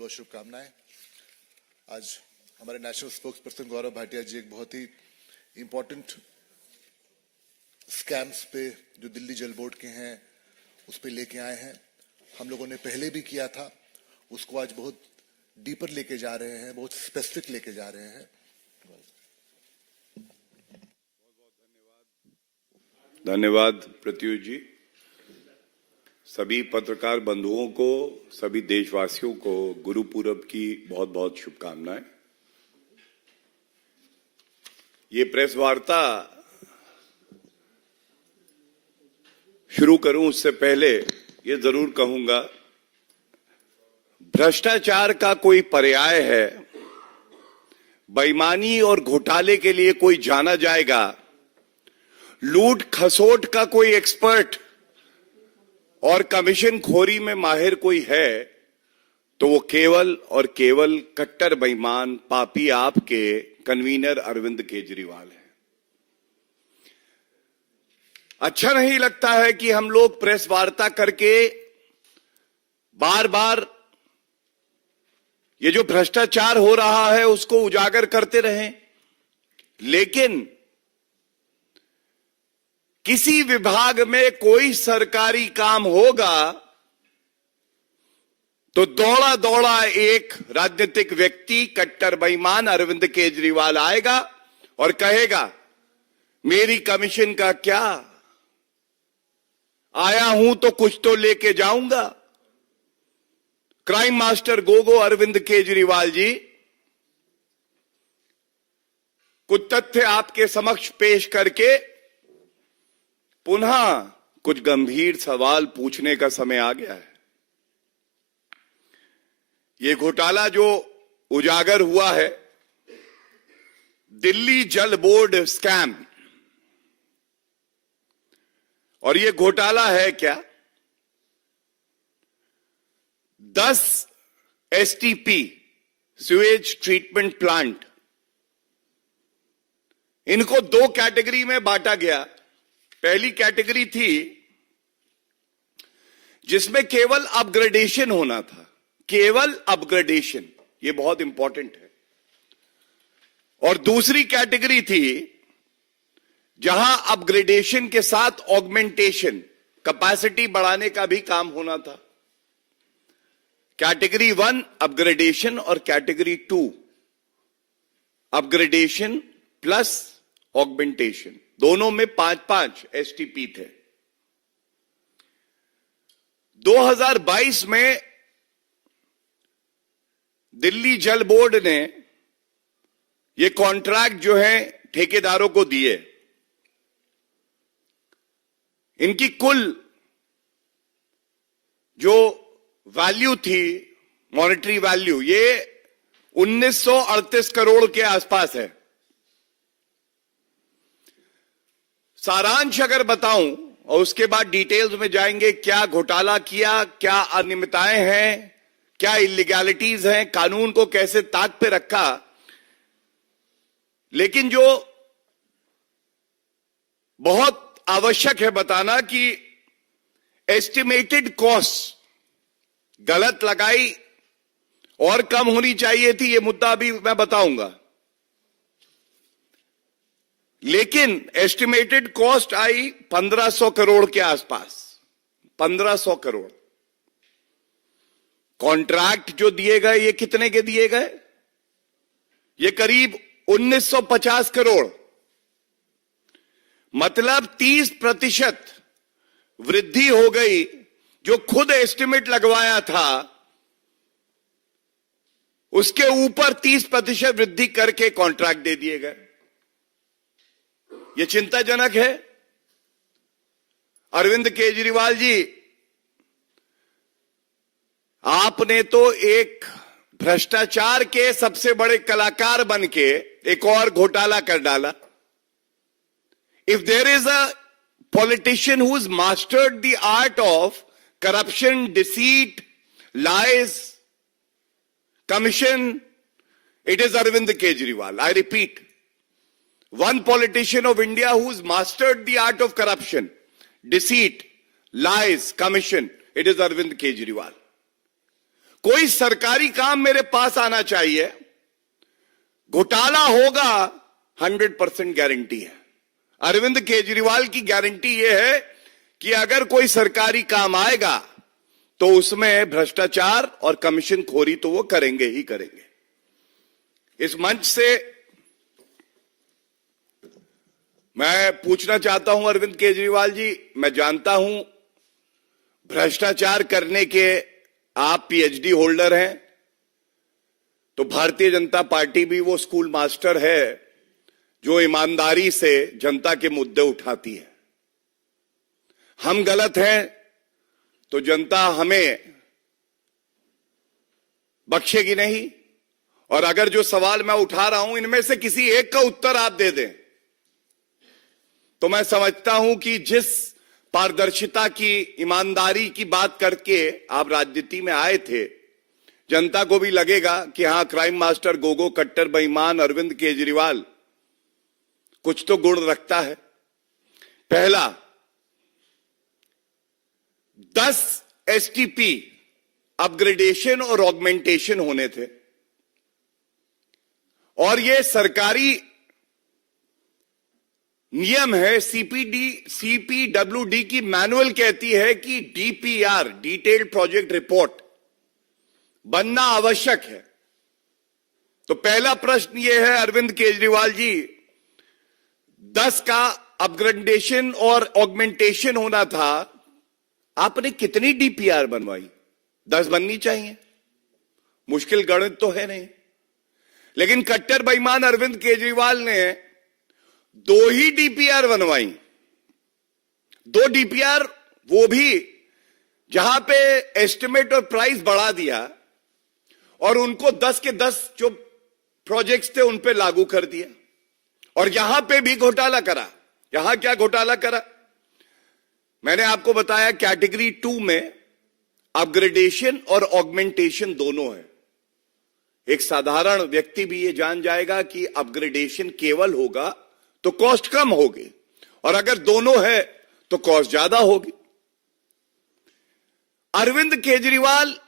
बहुत शुभकामनाएं। आज हमारे national spokes person Gaurav Bhatia जी एक बहुत ही इंपॉर्टेंट स्कैम्स पे जो दिल्ली जल बोर्ड के हैं उस पे लेके आए हैं। हम लोगों ने पहले भी किया था, उसको आज बहुत डीपर लेके जा रहे हैं, बहुत स्पेसिफिक लेके जा रहे हैं। धन्यवाद प्रत्युष जी। सभी पत्रकार बंधुओं को, सभी देशवासियों को गुरु पूरब की बहुत बहुत शुभकामनाएं। ये प्रेस वार्ता शुरू करूं उससे पहले ये जरूर कहूंगा, भ्रष्टाचार का कोई पर्याय है, बेईमानी और घोटाले के लिए कोई जाना जाएगा, लूट खसोट का कोई एक्सपर्ट और कमीशन खोरी में माहिर कोई है तो वो केवल और केवल कट्टर बेईमान पापी आपके कन्वीनर अरविंद केजरीवाल है। अच्छा नहीं लगता है कि हम लोग प्रेस वार्ता करके बार बार ये जो भ्रष्टाचार हो रहा है उसको उजागर करते रहें, लेकिन किसी विभाग में कोई सरकारी काम होगा तो दौड़ा दौड़ा एक राजनीतिक व्यक्ति कट्टर बेईमान अरविंद केजरीवाल आएगा और कहेगा मेरी कमीशन का क्या, आया हूं तो कुछ तो लेके जाऊंगा। क्राइम मास्टर गोगो अरविंद केजरीवाल जी, कुछ तथ्य आपके समक्ष पेश करके पुनः कुछ गंभीर सवाल पूछने का समय आ गया है। ये घोटाला जो उजागर हुआ है, दिल्ली जल बोर्ड स्कैम, और ये घोटाला है क्या, 10 एसटीपी सीवेज ट्रीटमेंट प्लांट, इनको दो कैटेगरी में बांटा गया। पहली कैटेगरी थी जिसमें केवल अपग्रेडेशन होना था, केवल अपग्रेडेशन, ये बहुत इंपॉर्टेंट है। और दूसरी कैटेगरी थी जहां अपग्रेडेशन के साथ ऑगमेंटेशन, कैपेसिटी बढ़ाने का भी काम होना था। कैटेगरी 1 अपग्रेडेशन और कैटेगरी 2 अपग्रेडेशन प्लस ऑगमेंटेशन, दोनों में 5-5 एसटीपी थे। 2022 में दिल्ली जल बोर्ड ने ये कॉन्ट्रैक्ट जो है ठेकेदारों को दिए। इनकी कुल जो वैल्यू थी, मॉनेटरी वैल्यू, ये 1938 करोड़ के आसपास है। सारांश अगर बताऊं और उसके बाद डिटेल्स में जाएंगे, क्या घोटाला किया, क्या अनियमितताएं हैं, क्या इलीगैलिटीज हैं, कानून को कैसे ताक पे रखा, लेकिन जो बहुत आवश्यक है बताना कि एस्टिमेटेड कॉस्ट गलत लगाई और कम होनी चाहिए थी, ये मुद्दा भी मैं बताऊंगा। लेकिन एस्टिमेटेड कॉस्ट आई 1500 करोड़ के आसपास, 1500 करोड़। कॉन्ट्रैक्ट जो दिए गए ये कितने के दिए गए, ये करीब 1950 करोड़, मतलब 30% वृद्धि हो गई। जो खुद एस्टिमेट लगवाया था उसके ऊपर 30% वृद्धि करके कॉन्ट्रैक्ट दे दिए गए। यह चिंताजनक है। अरविंद केजरीवाल जी, आपने तो एक भ्रष्टाचार के सबसे बड़े कलाकार बनके एक और घोटाला कर डाला। If there is a politician who's mastered the art of corruption, deceit, lies, commission, it is Arvind Kejriwal. I repeat, one politician of India who's mastered the art of corruption, deceit, lies, commission, it is Arvind Kejriwal. कोई सरकारी काम मेरे पास आना चाहिए, घोटाला होगा 100% guarantee है। अरविंद केजरीवाल की गारंटी यह है कि अगर कोई सरकारी काम आएगा तो उसमें भ्रष्टाचार और कमीशन खोरी तो वो करेंगे ही करेंगे। इस मंच से मैं पूछना चाहता हूं अरविंद केजरीवाल जी, मैं जानता हूं भ्रष्टाचार करने के आप पीएचडी होल्डर हैं, तो भारतीय जनता पार्टी भी वो स्कूल मास्टर है जो ईमानदारी से जनता के मुद्दे उठाती है। हम गलत हैं तो जनता हमें बख्शेगी नहीं, और अगर जो सवाल मैं उठा रहा हूं इनमें से किसी एक का उत्तर आप दे दें तो मैं समझता हूं कि जिस पारदर्शिता की, ईमानदारी की बात करके आप राजनीति में आए थे, जनता को भी लगेगा कि हां, क्राइम मास्टर गोगो कट्टर बेईमान अरविंद केजरीवाल कुछ तो गुण रखता है। पहला, 10 एसटीपी अपग्रेडेशन और ऑगमेंटेशन होने थे, और ये सरकारी नियम है। सीपीडब्ल्यूडी की मैनुअल कहती है कि डीपीआर, डिटेल्ड प्रोजेक्ट रिपोर्ट, बनना आवश्यक है। तो पहला प्रश्न यह है अरविंद केजरीवाल जी, 10 का अपग्रेडेशन और ऑगमेंटेशन होना था, आपने कितनी डीपीआर बनवाई? 10 बननी चाहिए, मुश्किल गणित तो है नहीं। लेकिन कट्टर बेईमान अरविंद केजरीवाल ने 2 ही डीपीआर बनवाई। 2 डीपीआर, वो भी जहां पे एस्टिमेट और प्राइस बढ़ा दिया, और उनको 10 के 10 जो प्रोजेक्ट्स थे उन पे लागू कर दिया, और यहां पे भी घोटाला करा। यहां क्या घोटाला करा? मैंने आपको बताया कैटेगरी 2 में अपग्रेडेशन और ऑगमेंटेशन दोनों है। एक साधारण व्यक्ति भी ये जान जाएगा कि अपग्रेडेशन केवल होगा तो कॉस्ट कम होगी, और अगर दोनों है तो कॉस्ट ज्यादा होगी। अरविंद केजरीवाल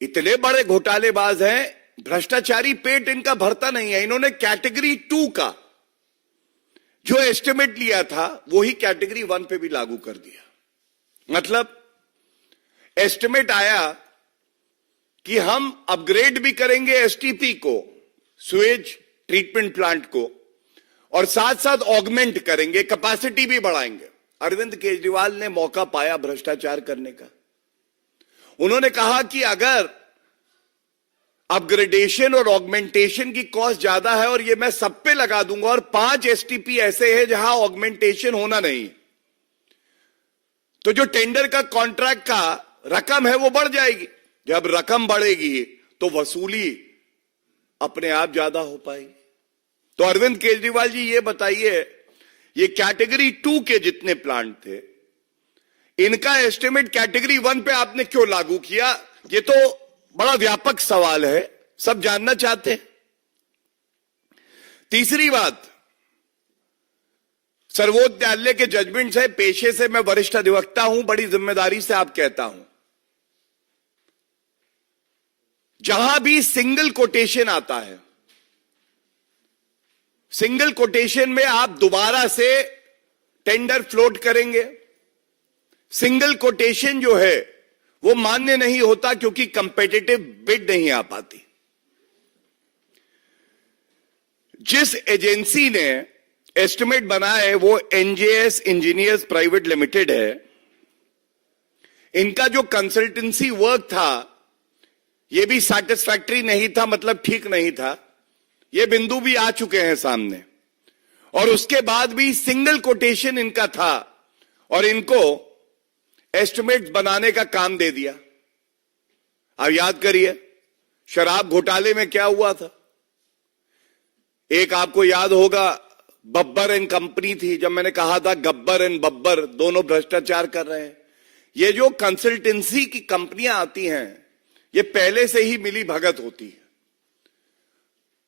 इतने बड़े घोटालेबाज हैं, भ्रष्टाचारी पेट इनका भरता नहीं है। इन्होंने कैटेगरी 2 का जो एस्टिमेट लिया था वही कैटेगरी 1 पे भी लागू कर दिया। मतलब एस्टिमेट आया कि हम अपग्रेड भी करेंगे एसटीपी को, सुएज ट्रीटमेंट प्लांट को, और साथ साथ ऑगमेंट करेंगे, कैपेसिटी भी बढ़ाएंगे। अरविंद केजरीवाल ने मौका पाया भ्रष्टाचार करने का। उन्होंने कहा कि अगर अपग्रेडेशन और ऑगमेंटेशन की कॉस्ट ज्यादा है और ये मैं सब पे लगा दूंगा, और 5 एसटीपी ऐसे हैं जहां ऑगमेंटेशन होना नहीं, तो जो टेंडर का कॉन्ट्रैक्ट का रकम है वो बढ़ जाएगी। जब रकम बढ़ेगी तो वसूली अपने आप ज्यादा हो पाएगी। तो अरविंद केजरीवाल जी ये बताइए, ये कैटेगरी 2 के जितने प्लांट थे, इनका एस्टिमेट कैटेगरी 1 पे आपने क्यों लागू किया? ये तो बड़ा व्यापक सवाल है, सब जानना चाहते हैं। तीसरी बात, सर्वोच्च न्यायालय के जजमेंट है, पेशे से मैं वरिष्ठ अधिवक्ता हूं, बड़ी जिम्मेदारी से आप कहता हूं, जहां भी सिंगल कोटेशन आता है, सिंगल कोटेशन में आप दोबारा से टेंडर फ्लोट करेंगे, सिंगल कोटेशन जो है वो मान्य नहीं होता क्योंकि कंपेटिटिव बिड नहीं आ पाती। जिस एजेंसी ने एस्टिमेट बनाए वो एनजेएस इंजीनियर्स प्राइवेट लिमिटेड है। इनका जो कंसल्टेंसी वर्क था ये भी सैटिस्फैक्टरी नहीं था, मतलब ठीक नहीं था। ये बिंदु भी आ चुके हैं सामने, और उसके बाद भी सिंगल कोटेशन इनका था और इनको एस्टिमेट बनाने का काम दे दिया। अब याद करिए शराब घोटाले में क्या हुआ था। एक आपको याद होगा बब्बर एंड कंपनी थी, जब मैंने कहा था गब्बर एंड बब्बर दोनों भ्रष्टाचार कर रहे हैं। ये जो कंसल्टेंसी की कंपनियां आती हैं ये पहले से ही मिली भगत होती है।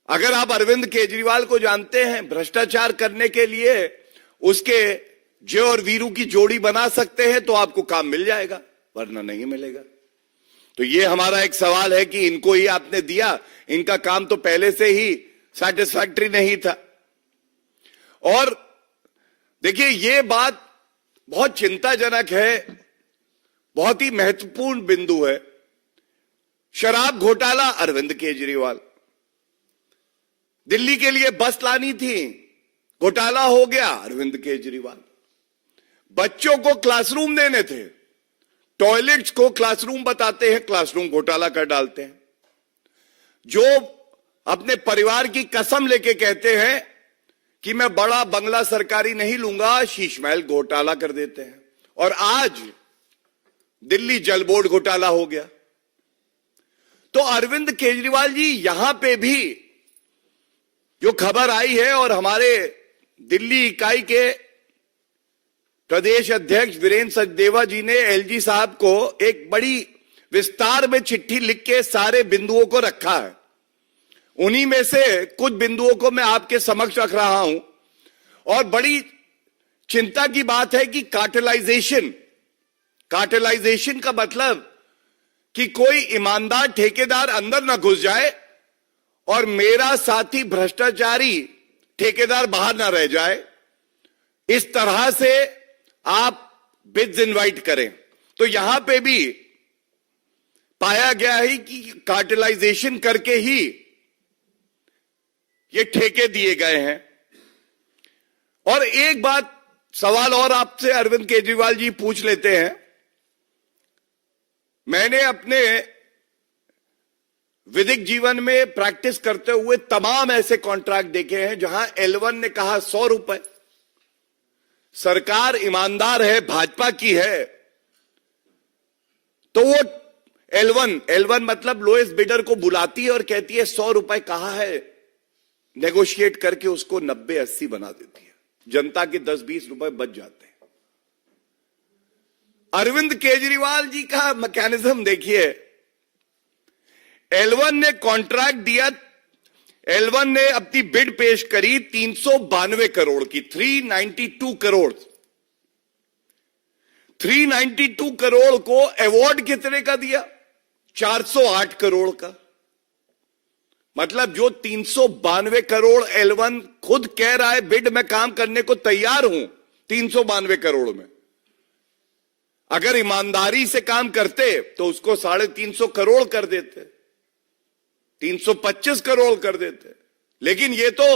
अगर आप अरविंद केजरीवाल को जानते हैं भ्रष्टाचार करने के लिए, उसके जय और वीरू की जोड़ी बना सकते हैं तो आपको काम मिल जाएगा, वरना नहीं मिलेगा। तो ये हमारा एक सवाल है कि इनको ही आपने दिया, इनका काम तो पहले से ही सैटिस्फैक्टरी नहीं था। और देखिए ये बात बहुत चिंताजनक है, बहुत ही महत्वपूर्ण बिंदु है। शराब घोटाला अरविंद केजरीवाल, दिल्ली के लिए बस लानी थी, घोटाला हो गया अरविंद केजरीवाल। बच्चों को क्लासरूम देने थे, टॉयलेट्स को क्लासरूम बताते हैं, क्लासरूम घोटाला कर डालते हैं। जो अपने परिवार की कसम लेके कहते हैं कि मैं बड़ा बंगला सरकारी नहीं लूंगा, शीश महल घोटाला कर देते हैं। और आज दिल्ली जल बोर्ड घोटाला हो गया। तो अरविंद केजरीवाल जी यहां पे भी जो खबर आई है, और हमारे दिल्ली इकाई के प्रदेश अध्यक्ष वीरेंद्र सचदेवा जी ने एलजी साहब को एक बड़ी विस्तार में चिट्ठी लिख के सारे बिंदुओं को रखा है। उन्हीं में से कुछ बिंदुओं को मैं आपके समक्ष रख रहा हूं। और बड़ी चिंता की बात है कि कार्टेलाइजेशन का मतलब कि कोई ईमानदार ठेकेदार अंदर ना घुस जाए और मेरा साथी भ्रष्टाचारी ठेकेदार बाहर ना रह जाए, इस तरह से आप बिड्स इनवाइट करें। तो यहां पे भी पाया गया है कि कार्टेलाइजेशन करके ही ये ठेके दिए गए हैं। और एक बात, सवाल और आपसे अरविंद केजरीवाल जी पूछ लेते हैं। मैंने अपने विधिक जीवन में प्रैक्टिस करते हुए तमाम ऐसे कॉन्ट्रैक्ट देखे हैं जहां L1 ने कहा 100 रुपए, सरकार ईमानदार है, भाजपा की है, तो वो L1 मतलब लोएस्ट बिडर को बुलाती है और कहती है 100 रुपए कहा है, नेगोशिएट करके उसको 90-80 बना देती है, जनता के 10-20 रुपए बच जाते हैं। अरविंद केजरीवाल जी का मैकेनिज्म देखिए। L1 ने कॉन्ट्रैक्ट दिया, L1 ने अपनी बिड पेश करी 392 करोड़ की, 392 करोड़। 392 करोड़ को अवार्ड कितने का दिया? 408 करोड़ का। मतलब जो 392 करोड़ L1 खुद कह रहा है बिड में काम करने को तैयार हूं 392 करोड़ में, अगर ईमानदारी से काम करते तो उसको 350 करोड़ कर देते, 325 करोड़ कर देते। लेकिन ये तो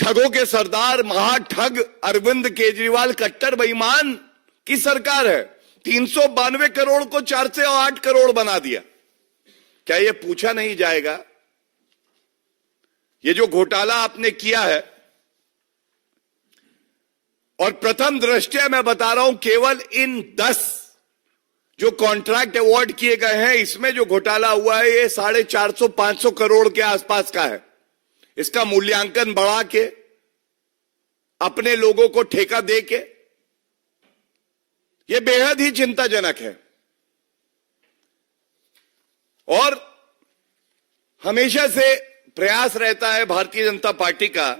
ठगों के सरदार महाठग अरविंद केजरीवाल कट्टर बेईमान की सरकार है। 392 करोड़ को 408 करोड़ बना दिया। क्या ये पूछा नहीं जाएगा? ये जो घोटाला आपने किया है, और प्रथम दृष्टया मैं बता रहा हूं केवल इन 10 जो कॉन्ट्रैक्ट अवार्ड किए गए हैं, इसमें जो घोटाला हुआ है ये 450-500 करोड़ के आसपास का है। इसका मूल्यांकन बढ़ा के, अपने लोगों को ठेका दे के, ये बेहद ही चिंताजनक है। और हमेशा से प्रयास रहता है भारतीय जनता पार्टी का,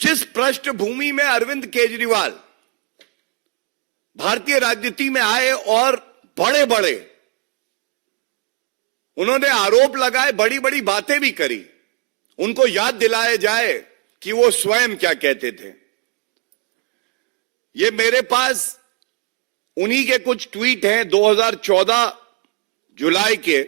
जिस पृष्ठभूमि में अरविंद केजरीवाल भारतीय राजनीति में आए और बड़े बड़े उन्होंने आरोप लगाए, बड़ी बड़ी बातें भी करी, उनको याद दिलाया जाए कि वो स्वयं क्या कहते थे। ये मेरे पास उन्हीं के कुछ ट्वीट हैं 2014 जुलाई के,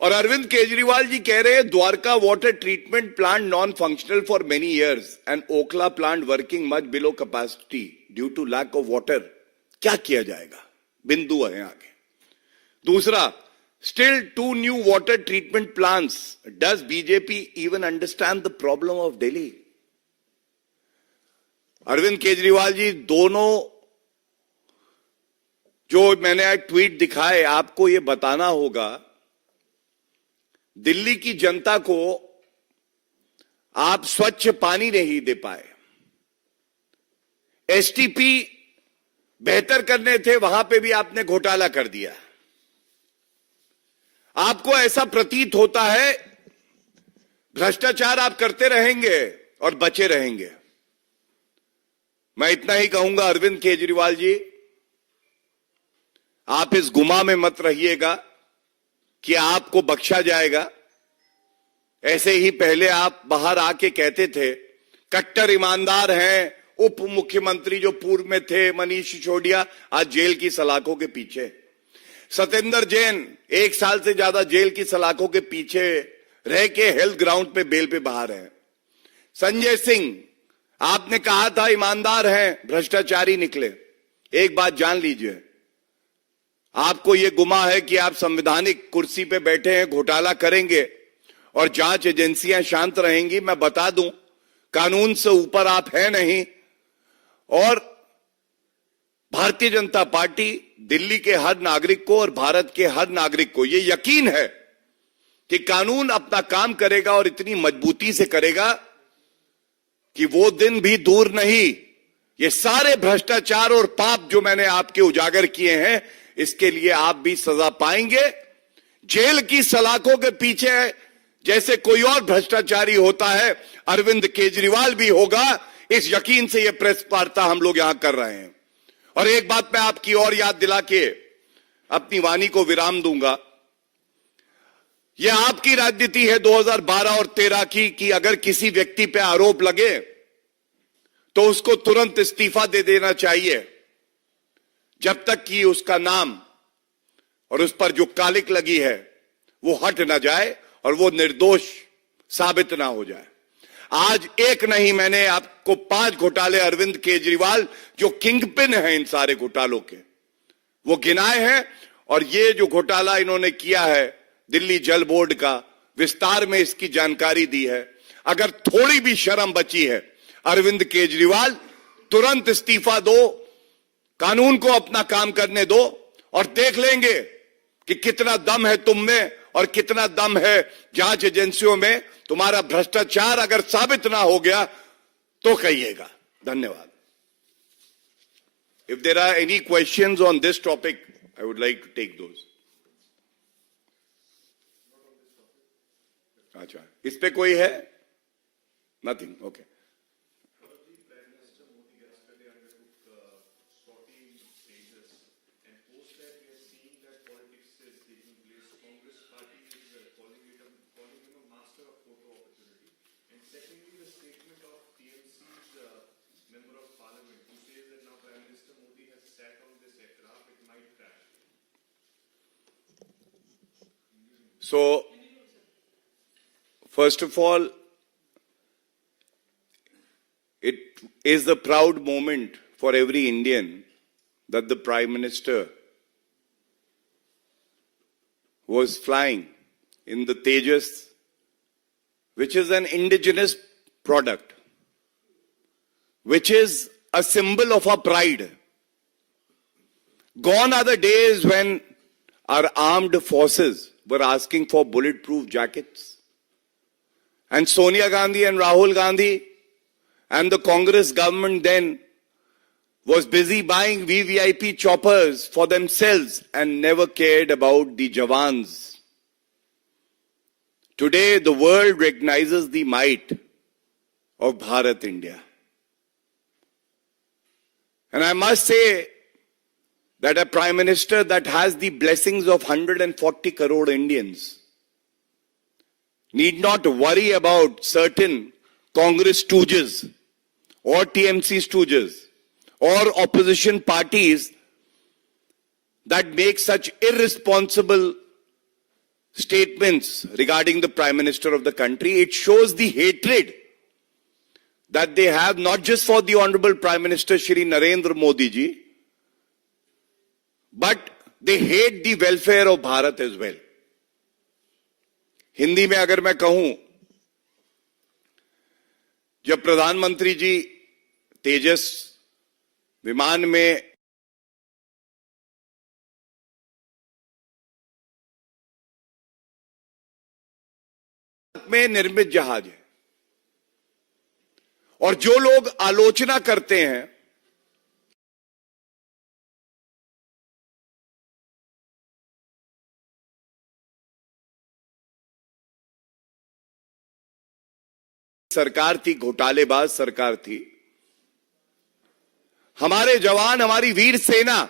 और अरविंद केजरीवाल जी कह रहे हैं Dwarka water treatment plant non functional for many years and Okhla plant working much below capacity due to lack of water. क्या किया जाएगा? बिंदु है आगे। दूसरा, still 2 new water treatment plants, does BJP even understand the problem of Delhi? Arvind Kejriwal ji, दोनों जो मैंने आज ट्वीट दिखाए, आपको यह बताना होगा दिल्ली की जनता को आप स्वच्छ पानी नहीं दे पाए। एसटीपी बेहतर करने थे, वहां पे भी आपने घोटाला कर दिया। आपको ऐसा प्रतीत होता है भ्रष्टाचार आप करते रहेंगे और बचे रहेंगे। मैं इतना ही कहूंगा, अरविंद केजरीवाल जी, आप इस गुमा में मत रहिएगा कि आपको बख्शा जाएगा। ऐसे ही पहले आप बाहर आके कहते थे कट्टर ईमानदार हैं उप मुख्यमंत्री जो पूर्व में थे मनीष सिसोदिया, आज जेल की सलाखों के पीछे। सत्येंद्र जैन 1 साल से ज्यादा जेल की सलाखों के पीछे रह के हेल्थ ग्राउंड पे बेल पे बाहर हैं। संजय सिंह, आपने कहा था ईमानदार हैं, भ्रष्टाचारी निकले। एक बात जान लीजिए, आपको यह गुमा है कि आप संवैधानिक कुर्सी पे बैठे हैं, घोटाला करेंगे और जांच एजेंसियां शांत रहेंगी। मैं बता दूं, कानून से ऊपर आप हैं नहीं। और भारतीय जनता पार्टी दिल्ली के हर नागरिक को और भारत के हर नागरिक को यह यकीन है कि कानून अपना काम करेगा और इतनी मजबूती से करेगा कि वो दिन भी दूर नहीं। ये सारे भ्रष्टाचार और पाप जो मैंने आपके उजागर किए हैं, इसके लिए आप भी सजा पाएंगे। जेल की सलाखों के पीछे जैसे कोई और भ्रष्टाचारी होता है, अरविंद केजरीवाल भी होगा। इस यकीन से यह प्रेस वार्ता हम लोग यहां कर रहे हैं। और एक बात मैं आपकी और याद दिला के अपनी वाणी को विराम दूंगा। यह आपकी राजनीति है 2012 और 13 की कि अगर किसी व्यक्ति पे आरोप लगे तो उसको तुरंत इस्तीफा दे देना चाहिए, जब तक कि उसका नाम और उस पर जो कालिक लगी है वो हट ना जाए और वो निर्दोष साबित ना हो जाए। आज एक नहीं, मैंने आपको 5 घोटाले अरविंद केजरीवाल जो किंगपिन हैं इन सारे घोटालों के, वो गिनाए हैं। और ये जो घोटाला इन्होंने किया है दिल्ली जल बोर्ड का, विस्तार में इसकी जानकारी दी है। अगर थोड़ी भी शर्म बची है, अरविंद केजरीवाल तुरंत इस्तीफा दो, कानून को अपना काम करने दो और देख लेंगे कि कितना दम है तुम में और कितना दम है जांच एजेंसियों में। तुम्हारा भ्रष्टाचार अगर साबित ना हो गया तो कहिएगा। धन्यवाद। If there are any questions on this topic, I would like to take those. अच्छा, इस पे कोई है? Nothing, okay. So, first of all, it is a proud moment for every Indian that the Prime Minister was flying in the Tejas, which is an indigenous product, which is a symbol of our pride. Gone are the days when our armed forces were asking for bulletproof jackets. And Sonia Gandhi and Rahul Gandhi and the Congress government then was busy buying VVIP choppers for themselves and never cared about the Jawans. Today, the world recognizes the might of Bharat India. And I must say that a Prime Minister that has the blessings of 140 crore Indians need not worry about certain Congress stooges or TMC stooges or opposition parties that make such irresponsible statements regarding the Prime Minister of the country. It shows the hatred that they have not just for the Honorable Prime Minister Shri Narendra Modi ji, but they hate the welfare of Bharat as well. Hindi में अगर मैं कहूं, जब प्रधानमंत्री जी तेजस विमान में निर्मित जहाज है, और जो लोग आलोचना करते हैं सरकार थी, घोटालेबाज सरकार थी, हमारे जवान, हमारी वीर सेना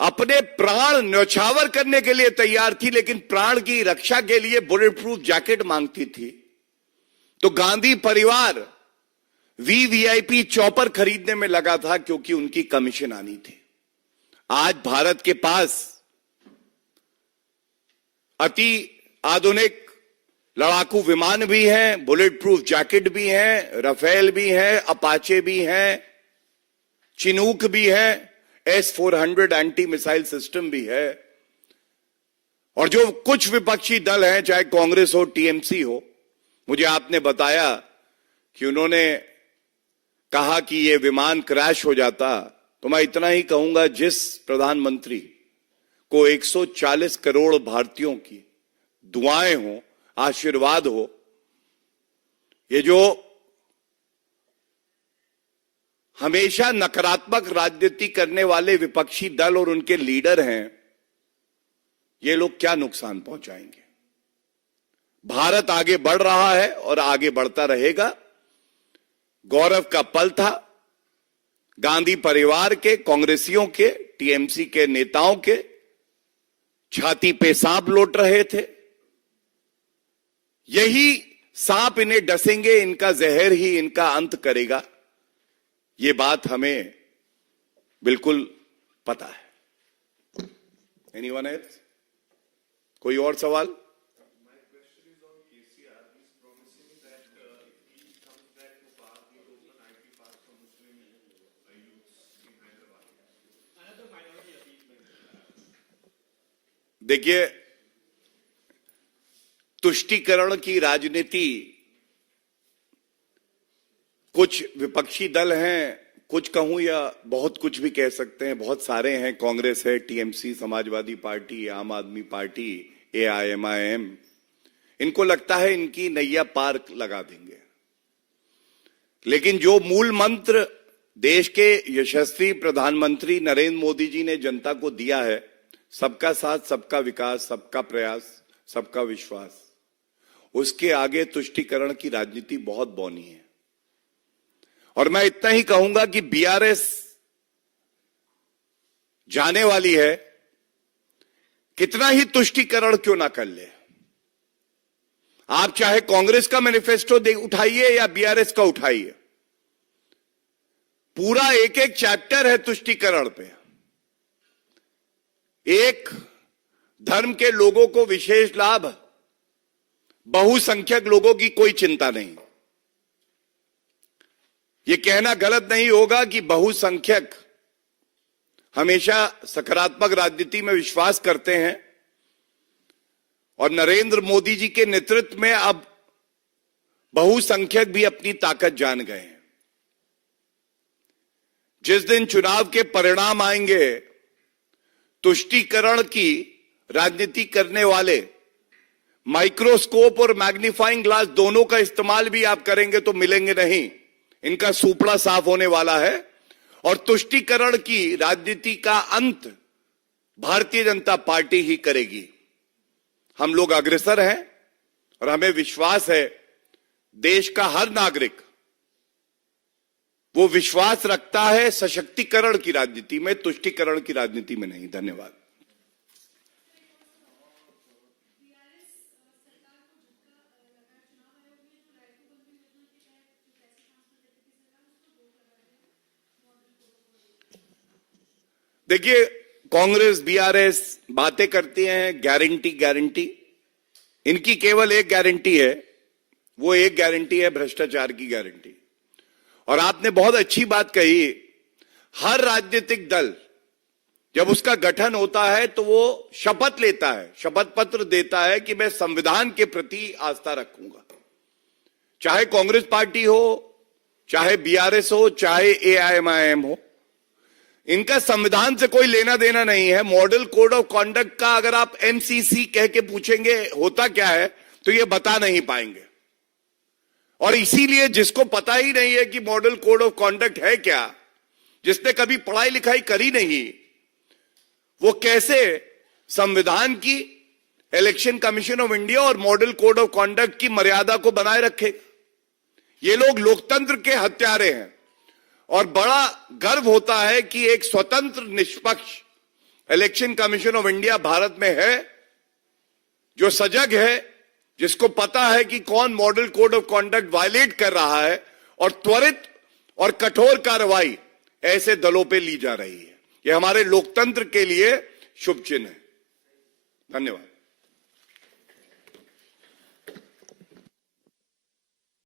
अपने प्राण न्यौछावर करने के लिए तैयार थी, लेकिन प्राण की रक्षा के लिए बुलेट प्रूफ जैकेट मांगती थी। तो गांधी परिवार वीवीआईपी चॉपर खरीदने में लगा था, क्योंकि उनकी कमीशन आनी थी। आज भारत के पास अति आधुनिक लड़ाकू विमान भी हैं, बुलेट प्रूफ जैकेट भी हैं, राफेल भी हैं, अपाचे भी हैं, चिनूक भी है, S-400 एंटी मिसाइल सिस्टम भी है। और जो कुछ विपक्षी दल हैं, चाहे कांग्रेस हो, टीएमसी हो, मुझे आपने बताया कि उन्होंने कहा कि ये विमान क्रैश हो जाता, तो मैं इतना ही कहूंगा, जिस प्रधानमंत्री को 140 करोड़ भारतीयों की दुआएं हो, आशीर्वाद हो, ये जो हमेशा नकारात्मक राजनीति करने वाले विपक्षी दल और उनके लीडर हैं, ये लोग क्या नुकसान पहुंचाएंगे। भारत आगे बढ़ रहा है और आगे बढ़ता रहेगा। गौरव का पल था गांधी परिवार के, कांग्रेसियों के, टीएमसी के नेताओं के। छाती पे सांप लौट रहे थे, यही सांप इन्हें डसेंगे, इनका जहर ही इनका अंत करेगा। ये बात हमें बिल्कुल पता है। Anyone else? कोई और सवाल? देखिए, तुष्टीकरण की राजनीति, कुछ विपक्षी दल हैं, कुछ कहूं या बहुत कुछ भी कह सकते हैं, बहुत सारे हैं, कांग्रेस है, टीएमसी, समाजवादी पार्टी, आम आदमी पार्टी, एआईएमआईएम, इनको लगता है इनकी नैया पार लगा देंगे। लेकिन जो मूल मंत्र देश के यशस्वी प्रधानमंत्री नरेंद्र मोदी जी ने जनता को दिया है, सबका साथ, सबका विकास, सबका प्रयास, सबका विश्वास, उसके आगे तुष्टीकरण की राजनीति बहुत बौनी है। और मैं इतना ही कहूंगा कि बीआरएस जाने वाली है, कितना ही तुष्टीकरण क्यों ना कर ले। आप चाहे कांग्रेस का मैनिफेस्टो उठाइए या बीआरएस का उठाइए, पूरा एक एक चैप्टर है तुष्टीकरण पे। एक, धर्म के लोगों को विशेष लाभ, बहुसंख्यक लोगों की कोई चिंता नहीं। यह कहना गलत नहीं होगा कि बहुसंख्यक हमेशा सकारात्मक राजनीति में विश्वास करते हैं, और नरेंद्र मोदी जी के नेतृत्व में अब बहुसंख्यक भी अपनी ताकत जान गए हैं। जिस दिन चुनाव के परिणाम आएंगे, तुष्टीकरण की राजनीति करने वाले माइक्रोस्कोप और मैग्नीफाइंग ग्लास दोनों का इस्तेमाल भी आप करेंगे तो मिलेंगे नहीं। इनका सूपड़ा साफ होने वाला है, और तुष्टीकरण की राजनीति का अंत भारतीय जनता पार्टी ही करेगी। हम लोग अग्रसर हैं और हमें विश्वास है देश का हर नागरिक वो विश्वास रखता है सशक्तिकरण की राजनीति में, तुष्टीकरण की राजनीति में नहीं। धन्यवाद। देखिए, कांग्रेस, बीआरएस बातें करती हैं गारंटी गारंटी। इनकी केवल एक गारंटी है, वो एक गारंटी है भ्रष्टाचार की गारंटी। और आपने बहुत अच्छी बात कही, हर राजनीतिक दल जब उसका गठन होता है तो वो शपथ लेता है, शपथ पत्र देता है कि मैं संविधान के प्रति आस्था रखूंगा। चाहे कांग्रेस पार्टी हो, चाहे बीआरएस हो, चाहे एआईएमआईएम हो, इनका संविधान से कोई लेना देना नहीं है। मॉडल कोड ऑफ कॉन्डक्ट का अगर आप एमसीसी कह के पूछेंगे होता क्या है, तो ये बता नहीं पाएंगे। और इसीलिए जिसको पता ही नहीं है कि मॉडल कोड ऑफ कॉन्डक्ट है क्या, जिसने कभी पढ़ाई लिखाई करी नहीं, वो कैसे संविधान की, इलेक्शन कमीशन ऑफ इंडिया और मॉडल कोड ऑफ कॉन्डक्ट की मर्यादा को बनाए रखेगा। ये लोग लोकतंत्र के हत्यारे हैं। और बड़ा गर्व होता है कि एक स्वतंत्र निष्पक्ष election commission of India Bharat में है, जो सजग है, जिसको पता है कि कौन model code of conduct violate कर रहा है और त्वरित और कठोर कार्रवाई ऐसे दलों पे ली जा रही है। यह हमारे लोकतंत्र के लिए शुभ चिन्ह है। धन्यवाद।